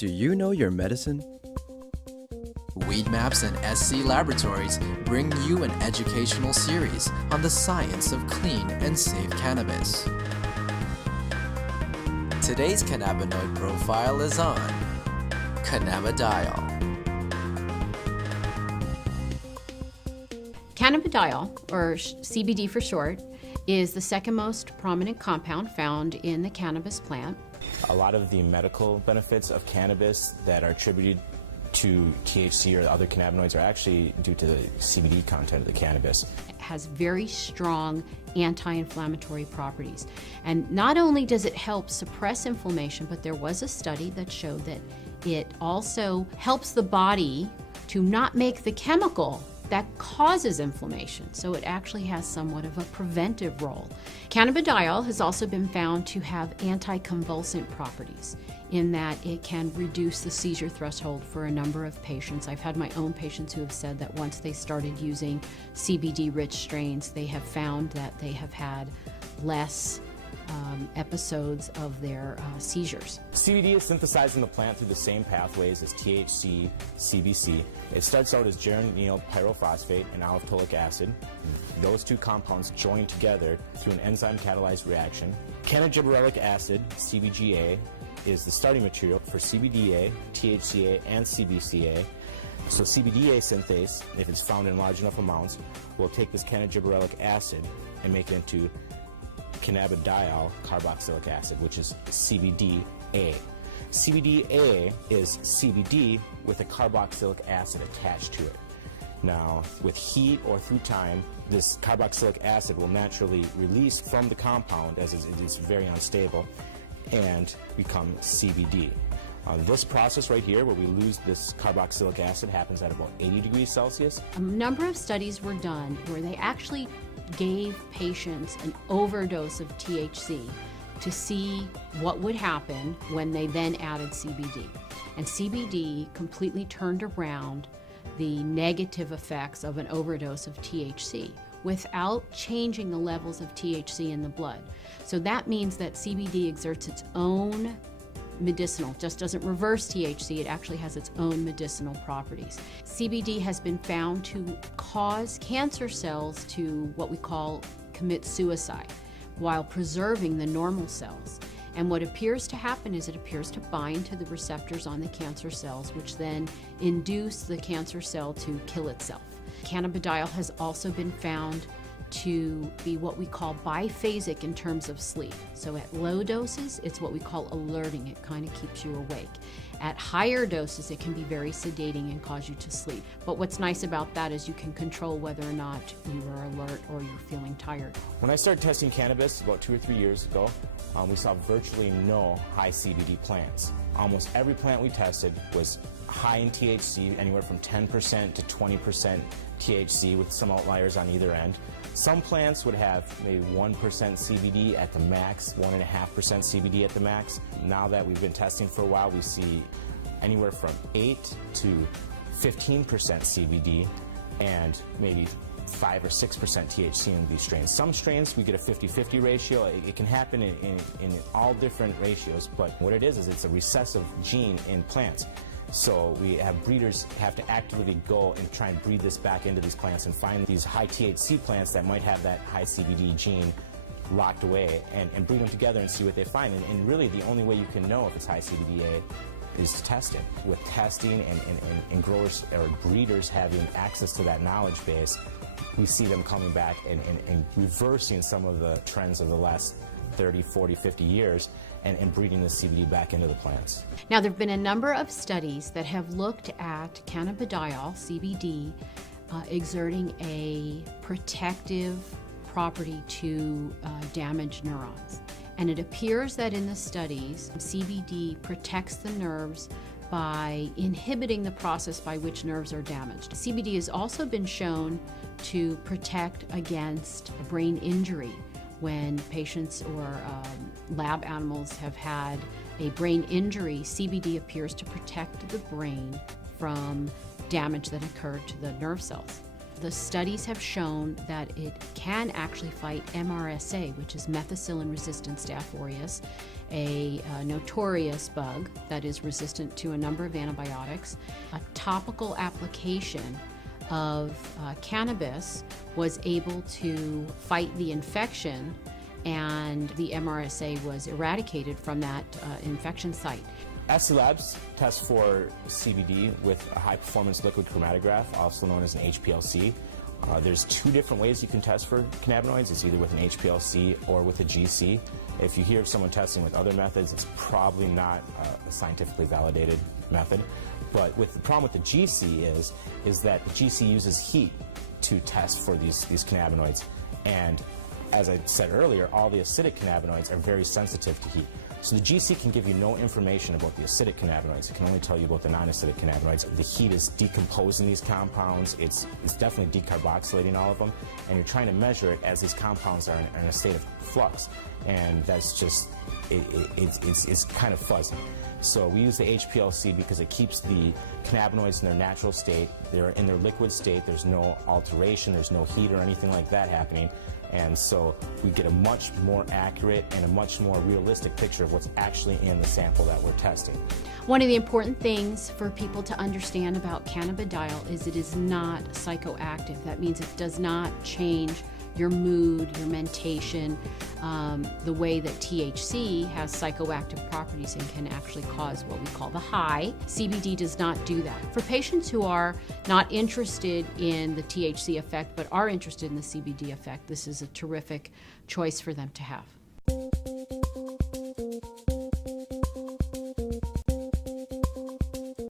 Do you know your medicine? Weed Maps and SC Laboratories bring you an educational series on the science of clean and safe cannabis. Today's cannabinoid profile is on cannabidiol. Cannabidiol, or CBD for short, is the second most prominent compound found in the cannabis plant. A lot of the medical benefits of cannabis that are attributed to THC or other cannabinoids are actually due to the CBD content of the cannabis. It has very strong anti-inflammatory properties. And not only does it help suppress inflammation, but there was a study that showed that it also helps the body to not make the chemical that causes inflammation. So it actually has somewhat of a preventive role. Cannabidiol has also been found to have anticonvulsant properties in that it can reduce the seizure threshold for a number of patients. I've had my own patients who have said that once they started using CBD-rich strains, they have found that they have had less episodes of their seizures. CBD is synthesized in the plant through the same pathways as THC, CBC. It starts out as geranyl pyrophosphate and olivetolic acid. Those two compounds join together through an enzyme-catalyzed reaction. Cannabidiolic acid, CBGA, is the starting material for CBDA, THCA, and CBCA. So CBDA synthase, if it's found in large enough amounts, will take this cannabidiolic acid and make it into cannabidiol carboxylic acid, which is CBDA. CBDA is CBD with a carboxylic acid attached to it. Now, with heat or through time, this carboxylic acid will naturally release from the compound, as it is very unstable, and become CBD. This process right here, where we lose this carboxylic acid, happens at about 80 degrees Celsius. A number of studies were done where they actually gave patients an overdose of THC to see what would happen when they then added CBD. And CBD completely turned around the negative effects of an overdose of THC without changing the levels of THC in the blood. So that means that CBD exerts its own medicinal, just doesn't reverse THC, it actually has its own medicinal properties. CBD has been found to cause cancer cells to what we call commit suicide while preserving the normal cells. And what appears to happen is it appears to bind to the receptors on the cancer cells, which then induce the cancer cell to kill itself. Cannabidiol has also been found to be what we call biphasic in terms of sleep. So at low doses, it's what we call alerting. It kind of keeps you awake. At higher doses, it can be very sedating and cause you to sleep. But what's nice about that is you can control whether or not you are alert or you're feeling tired. When I started testing cannabis about 2 or 3 years ago, we saw virtually no high CBD plants. Almost every plant we tested was high in THC, anywhere from 10% to 20% THC, with some outliers on either end. Some plants would have maybe 1% CBD at the max, 1.5% CBD at the max. Now that we've been testing for a while, we see anywhere from 8 to 15% CBD and maybe 5 or 6% THC in these strains. Some strains we get a 50-50 ratio. It can happen in all different ratios, but what it is it's a recessive gene in plants. So we have breeders have to actively go and try and breed this back into these plants and find these high THC plants that might have that high CBD gene locked away and breed them together and see what they find. And really the only way you can know if it's high CBDA is to test it. With testing and growers or breeders having access to that knowledge base, we see them coming back and reversing some of the trends of the last 30, 40, 50 years and breeding the CBD back into the plants. Now, there have been a number of studies that have looked at cannabidiol, CBD, exerting a protective property to damaged neurons. And it appears that in the studies, CBD protects the nerves by inhibiting the process by which nerves are damaged. CBD has also been shown to protect against brain injury. When patients or lab animals have had a brain injury, CBD appears to protect the brain from damage that occurred to the nerve cells. The studies have shown that it can actually fight MRSA, which is methicillin-resistant Staph aureus, a notorious bug that is resistant to a number of antibiotics. A topical application of cannabis was able to fight the infection, and the MRSA was eradicated from that infection site. SC Labs tests for CBD with a high-performance liquid chromatograph, also known as an HPLC. There's two different ways you can test for cannabinoids. It's either with an HPLC or with a GC. If you hear of someone testing with other methods, it's probably not a scientifically validated method. But the problem with the GC is that the GC uses heat to test for these cannabinoids. And as I said earlier, all the acidic cannabinoids are very sensitive to heat. So the GC can give you no information about the acidic cannabinoids. It can only tell you about the non-acidic cannabinoids. The heat is decomposing these compounds. It's definitely decarboxylating all of them. And you're trying to measure it as these compounds are in a state of flux. And that's just, it's kind of fuzzy. So we use the HPLC because it keeps the cannabinoids in their natural state. They're in their liquid state. There's no alteration. There's no heat or anything like that happening. And so we get a much more accurate and a much more realistic picture of what's actually in the sample that we're testing. One of the important things for people to understand about cannabidiol is it is not psychoactive. That means it does not change your mood, your mentation, the way that THC has psychoactive properties and can actually cause what we call the high. CBD does not do that. For patients who are not interested in the THC effect but are interested in the CBD effect, this is a terrific choice for them to have.